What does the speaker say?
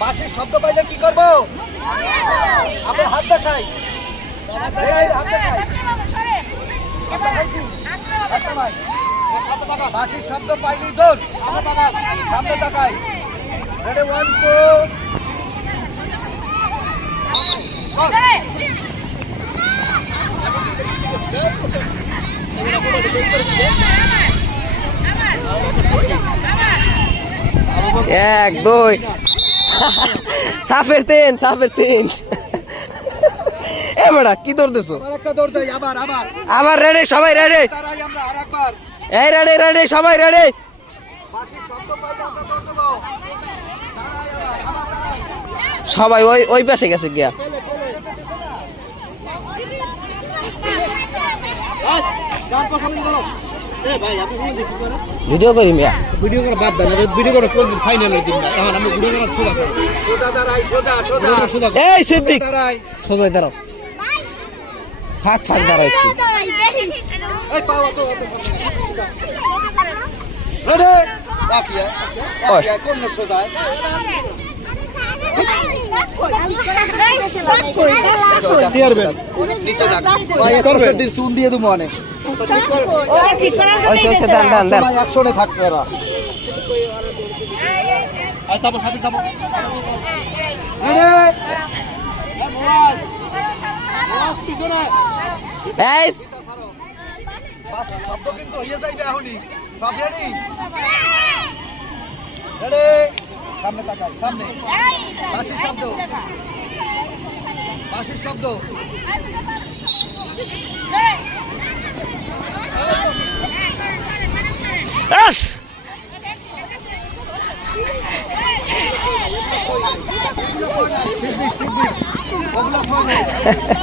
বাঁশির শব্দ পাইলে কি করবো? আমরা হাত দেখাই, বাঁশির শব্দ পাইলি দৌড়, সামনে তাকাই। রেডি, 1 2 1 2 সাফের তিন এবারে কি দৌড় দিছো? আবার রেডি, সবাই রেডি, এই রেডি সবাই রেডি। সবাই ওই পাশে গেছে গিয়া। ভিডিও করি মিয়া, ভিডিও করে বাদ দেন, ভিডিও করে কোন ফাইনালের দিন না, এখন আমরা ভিডিও করা সোজা করি। সোজা দাঁড়াই, সোজা। এই সিদ্দিক সোজা দাঁড়াও, ফাঁক দাঁড়াও একটু। এই পাওয়া তো রেডি, রাখিয়া কোন সোজা নিচে দেখ ভাই, করবে দিন চুন দিয়ে দেবো অনেক। একশনে থাকবে এরা। শব্দ কিন্তু হয়ে যাইবে এখনই। সব রেডি, সামনে তাকাই, সামনে বাঁশির শব্দ, বাঁশির শব্দ।